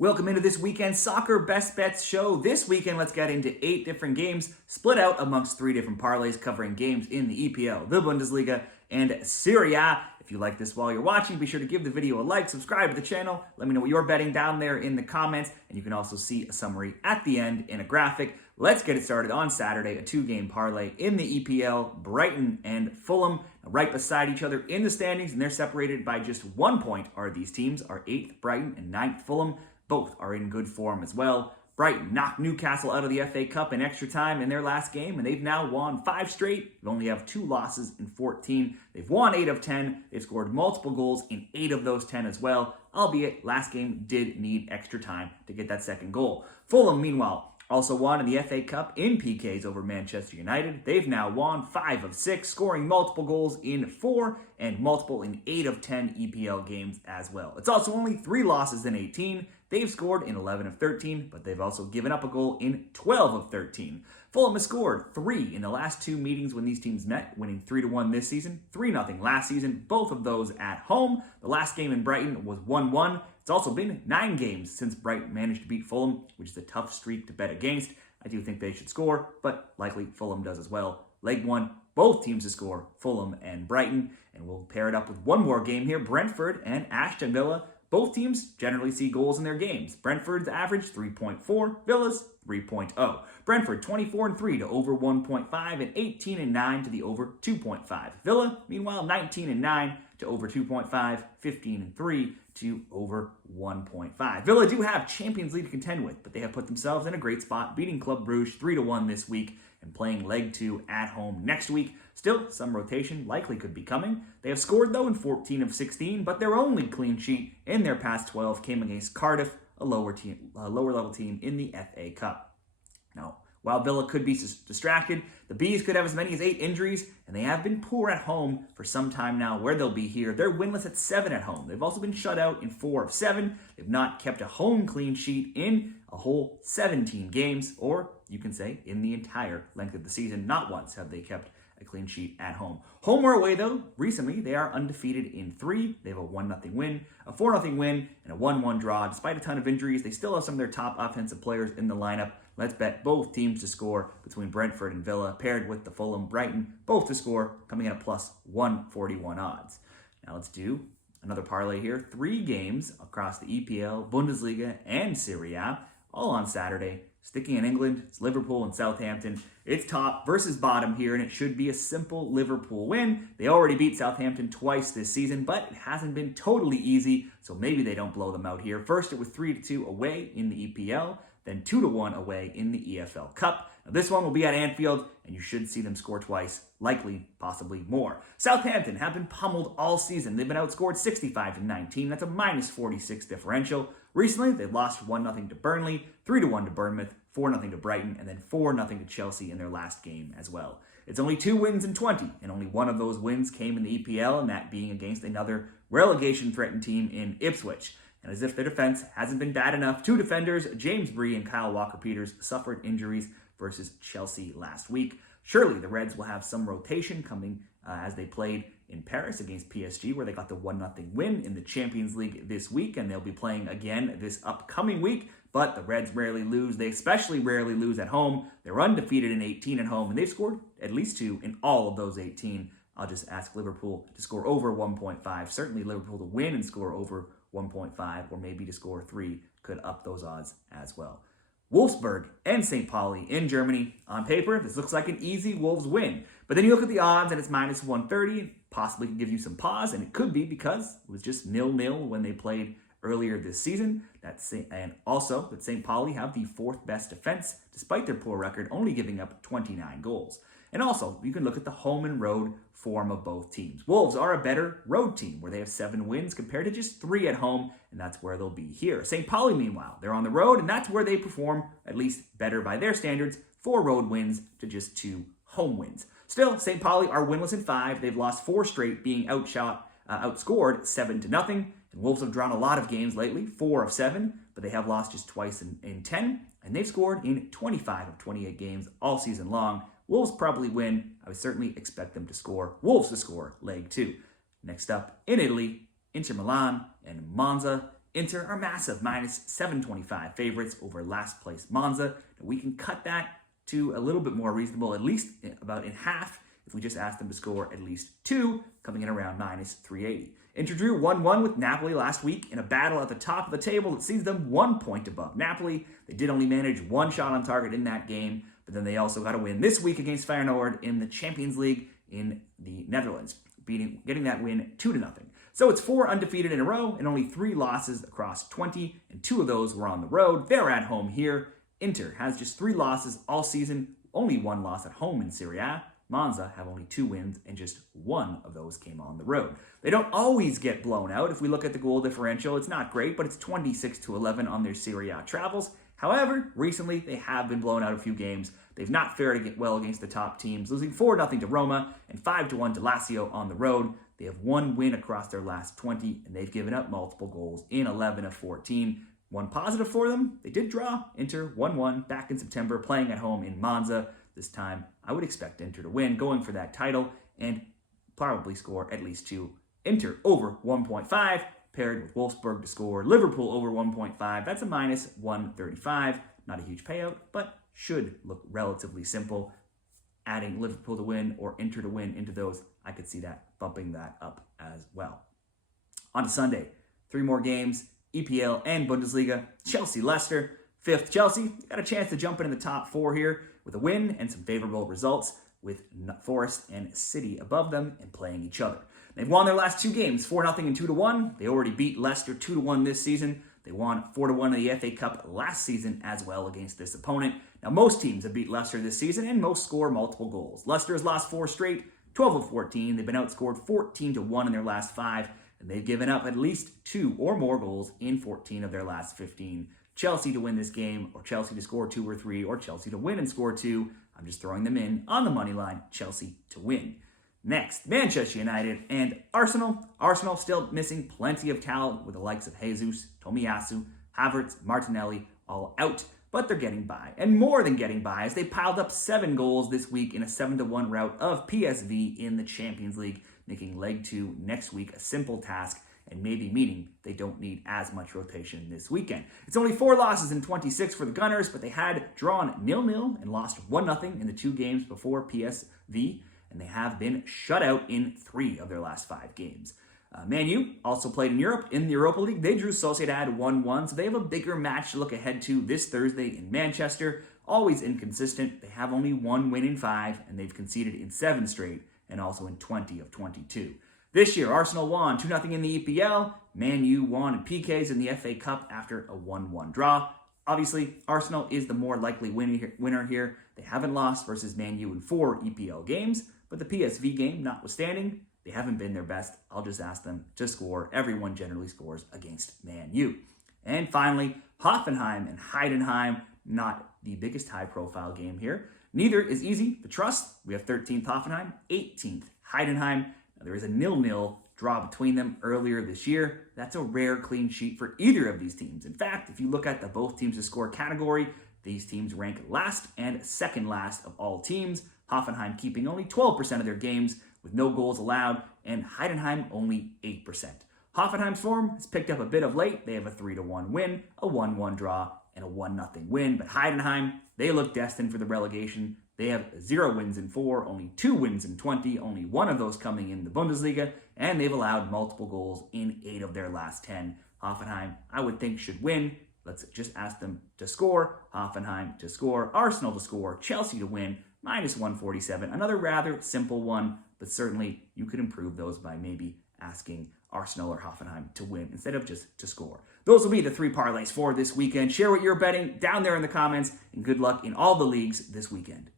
Welcome into this weekend's Soccer Best Bets show. This weekend, let's get into 8 different games, split out amongst 3 different parlays, covering games in the EPL, the Bundesliga, and Serie A. If you like this while you're watching, be sure to give the video a like, subscribe to the channel, let me know what you're betting down there in the comments, and you can also see a summary at the end in a graphic. Let's get it started on Saturday, a 2-game parlay in the EPL, Brighton and Fulham, right beside each other in the standings, and they're separated by just 1 point are these teams, are 8th Brighton and 9th Fulham. Both are in good form as well. Brighton knocked Newcastle out of the FA Cup in extra time in their last game, and they've now won 5 straight. They only have 2 losses in 14. They've won 8 of 10. They've scored multiple goals in 8 of those 10 as well, albeit last game did need extra time to get that second goal. Fulham, meanwhile, also won in the FA Cup in PKs over Manchester United. They've now won 5 of 6, scoring multiple goals in 4 and multiple in 8 of 10 EPL games as well. It's also only 3 losses in 18. They've scored in 11 of 13, but they've also given up a goal in 12 of 13. Fulham has scored 3 in the last 2 meetings when these teams met, winning 3-1 this season, 3-0 last season, both of those at home. The last game in Brighton was 1-1. It's also been 9 games since Brighton managed to beat Fulham, which is a tough streak to bet against. I do think they should score, but likely Fulham does as well. Leg 1, both teams to score, Fulham and Brighton, and we'll pair it up with one more game here, Brentford and Aston Villa. Both teams generally see goals in their games. Brentford's average 3.4, Villa's 3.0. Brentford 24-3 to over 1.5 and 18-9 to the over 2.5. Villa, meanwhile, 19-9 to over 2.5, 15-3 to over 1.5. Villa do have Champions League to contend with, but they have put themselves in a great spot, beating Club Brugge 3-1 this week and playing leg 2 at home next week. Still, some rotation likely could be coming. They have scored, though, in 14 of 16, but their only clean sheet in their past 12 came against Cardiff, a lower-level team in the FA Cup. Now, while Villa could be distracted, the Bees could have as many as 8 injuries, and they have been poor at home for some time now. Where they'll be here, they're winless at 7 at home. They've also been shut out in 4 of 7. They've not kept a home clean sheet in a whole 17 games, or you can say in the entire length of the season. Not once have they kept a clean sheet at home. Home or away, though, recently they are undefeated in 3. They have a 1-0 win, a 4-0 win, and a 1-1 draw. Despite a ton of injuries, they still have some of their top offensive players in the lineup. Let's bet both teams to score between Brentford and Villa, paired with the Fulham Brighton, both to score, coming in at plus 141 odds. Now let's do another parlay here. 3 games across the EPL, Bundesliga, and Serie A, all on Saturday. Sticking in England, it's Liverpool and Southampton. It's top versus bottom here, and it should be a simple Liverpool win. They already beat Southampton twice this season, but it hasn't been totally easy, so maybe they don't blow them out here. First, it was 3-2 away in the EPL, then 2-1 away in the EFL Cup. Now, this one will be at Anfield, and you should see them score twice, likely, possibly more. Southampton have been pummeled all season. They've been outscored 65-19. That's a minus 46 differential. Recently, they lost 1-0 to Burnley, 3-1 to Bournemouth, 4-0 to Brighton, and then 4-0 to Chelsea in their last game as well. It's only 2 wins in 20, and only one of those wins came in the EPL, and that being against another relegation-threatened team in Ipswich. And as if their defense hasn't been bad enough, 2 defenders, James Bree and Kyle Walker-Peters, suffered injuries versus Chelsea last week. Surely the Reds will have some rotation coming as they played in Paris against PSG, where they got the 1-0 win in the Champions League this week, and they'll be playing again this upcoming week. But the Reds rarely lose. They especially rarely lose at home. They're undefeated in 18 at home, and they've scored at least 2 in all of those 18. I'll just ask Liverpool to score over 1.5. Certainly Liverpool to win and score over 1.5, or maybe to score 3 could up those odds as well. Wolfsburg and St. Pauli in Germany. On paper, this looks like an easy Wolves win. But then you look at the odds and it's minus 130. Possibly can give you some pause, and it could be because it was just 0-0 when they played earlier this season. And also that St. Pauli have the 4th best defense, despite their poor record, only giving up 29 goals. And also, you can look at the home and road form of both teams. Wolves are a better road team, where they have 7 wins compared to just 3 at home, and that's where they'll be here. St. Pauli, meanwhile, they're on the road, and that's where they perform at least better by their standards, 4 road wins to just 2 home wins. Still, St. Pauli are winless in 5. They've lost 4 straight, being outscored 7-0. And Wolves have drawn a lot of games lately, 4 of 7, but they have lost just twice in 10, and they've scored in 25 of 28 games all season long. Wolves probably win. I would certainly expect them to score. Wolves to score leg 2. Next up, in Italy, Inter Milan and Monza. Inter are massive, minus 725 favorites over last place Monza. We can cut that to a little bit more reasonable, at least about in half, if we just ask them to score at least 2, coming in around minus 380. Inter drew 1-1 with Napoli last week in a battle at the top of the table that sees them 1 point above Napoli. They did only manage 1 shot on target in that game, but then they also got a win this week against Feyenoord in the Champions League in the Netherlands, getting that win 2-0. So it's 4 undefeated in a row and only 3 losses across 20, and 2 of those were on the road. They're at home here. Inter has just 3 losses all season, only 1 loss at home in Serie A. Monza have only 2 wins, and just 1 of those came on the road. They don't always get blown out. If we look at the goal differential, it's not great, but it's 26-11 on their Serie A travels. However, recently they have been blown out a few games. They've not fared well against the top teams, losing 4-0 to Roma and 5-1 to Lazio on the road. They have 1 win across their last 20, and they've given up multiple goals in 11 of 14. One positive for them, they did draw Inter 1-1 back in September, playing at home in Monza. This time, I would expect Inter to win, going for that title, and probably score at least 2. Inter over 1.5, paired with Wolfsburg to score. Liverpool over 1.5, that's a minus 135. Not a huge payout, but should look relatively simple. Adding Liverpool to win or Inter to win into those, I could see that bumping that up as well. On to Sunday, 3 more games, EPL and Bundesliga. Chelsea, Leicester. 5th, Chelsea got a chance to jump into the top 4 here with a win and some favorable results, with Forest and City above them and playing each other. They've won their last 2 games, 4-0 and 2-1. They already beat Leicester 2-1 this season. They won 4-1 in the FA Cup last season as well against this opponent. Now, most teams have beat Leicester this season, and most score multiple goals. Leicester has lost 4 straight, 12 of 14. They've been outscored 14-1 in their last 5, and they've given up at least 2 or more goals in 14 of their last 15. Chelsea to win this game, or Chelsea to score 2 or 3, or Chelsea to win and score 2. I'm just throwing them in on the money line, Chelsea to win. Next, Manchester United and Arsenal. Arsenal still missing plenty of talent with the likes of Jesus, Tomiyasu, Havertz, Martinelli, all out, but they're getting by. And more than getting by, as they piled up 7 goals this week in a 7-1 rout of PSV in the Champions League, making leg 2 next week a simple task, and maybe meaning they don't need as much rotation this weekend. It's only 4 losses in 26 for the Gunners, but they had drawn 0-0 and lost 1-0 in the 2 games before PSV, and they have been shut out in 3 of their last 5 games. Man U also played in Europe in the Europa League. They drew Sociedad 1-1, so they have a bigger match to look ahead to this Thursday in Manchester. Always inconsistent. They have only 1 win in 5, and they've conceded in 7 straight, and also in 20 of 22. This year, Arsenal won 2-0 in the EPL. Man U won in PKs in the FA Cup after a 1-1 draw. Obviously, Arsenal is the more likely winner here. They haven't lost versus Man U in 4 EPL games, but the PSV game notwithstanding, they haven't been their best. I'll just ask them to score. Everyone generally scores against Man U. And finally, Hoffenheim and Heidenheim, not the biggest high-profile game here. Neither is easy to trust. We have 13th Hoffenheim, 18th Heidenheim. There is a 0-0 draw between them earlier this year. That's a rare clean sheet for either of these teams. In fact, if you look at the both teams to score category, these teams rank last and second last of all teams. Hoffenheim keeping only 12% of their games with no goals allowed, and Heidenheim only 8%. Hoffenheim's form has picked up a bit of late. They have a 3-1 win, a 1-1 draw, and a 1-0 win. But Heidenheim, they look destined for the relegation. They have 0 wins in 4, only 2 wins in 20, only 1 of those coming in the Bundesliga, and they've allowed multiple goals in 8 of their last 10. Hoffenheim, I would think, should win. Let's just ask them to score. Hoffenheim to score, Arsenal to score, Chelsea to win, minus 147. Another rather simple one, but certainly you could improve those by maybe asking Arsenal or Hoffenheim to win instead of just to score. Those will be the 3 parlays for this weekend. Share what you're betting down there in the comments, and good luck in all the leagues this weekend.